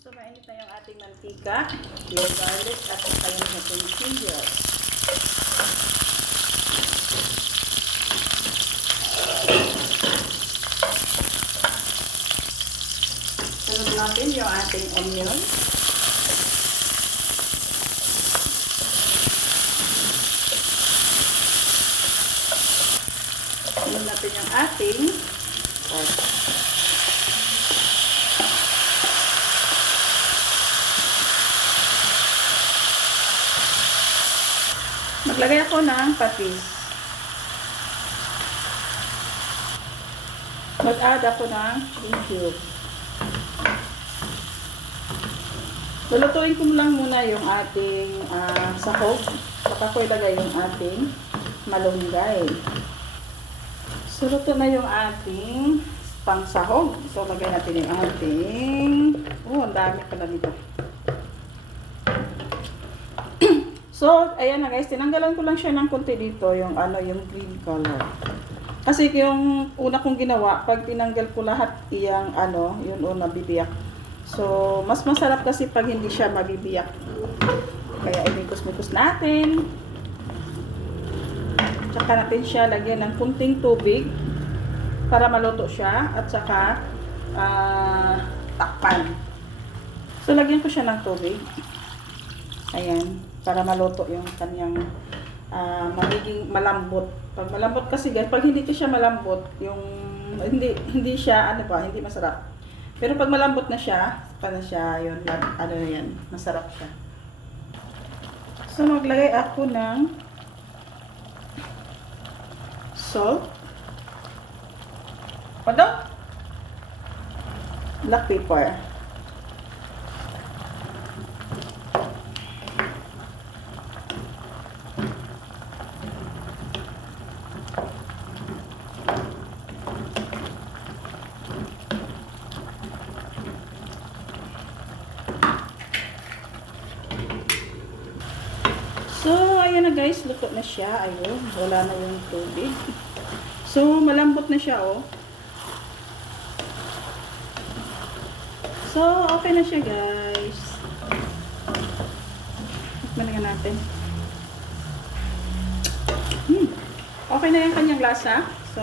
So, mainit na yung ating mantika, yung garlic, at saka yung ating ginger. Sunod natin yung ating onion. Sunod natin yung ating pork. Maglagay ako ng patis. Mag-add ako ng green cube. Lulutuin ko lang muna yung ating sahog. Saka ko ilagay yung ating malunggay. So, luto na yung ating pangsahog. So, lagay natin yung ating... ang dami pala nito. So, ayan na guys, tinanggalan ko lang siya ng konti dito, yung yung green color. Kasi yung una kong ginawa, pag tinanggal ko lahat yung yun nabibiyak. So, mas masarap kasi pag hindi siya mabibiyak. Kaya imikos-mikos natin. Tsaka natin siya lagyan ng kunting tubig para maluto siya at saka takpan. So, lagyan ko siya ng tubig. Ayan. Para maluto yung kanyang magiging malambot. Pag malambot kasi guys, pag hindi siya malambot, yung hindi siya hindi masarap. Pero pag malambot na siya, paano siya yun, yan, masarap siya. So maglagay ako ng salt. Black pepper. So, ayan na guys, luto na siya. Ayun, wala na yung tubig. So, malambot na siya, oh. So, okay na siya, guys. Tikman natin. Okay na yung kanyang lasa. So,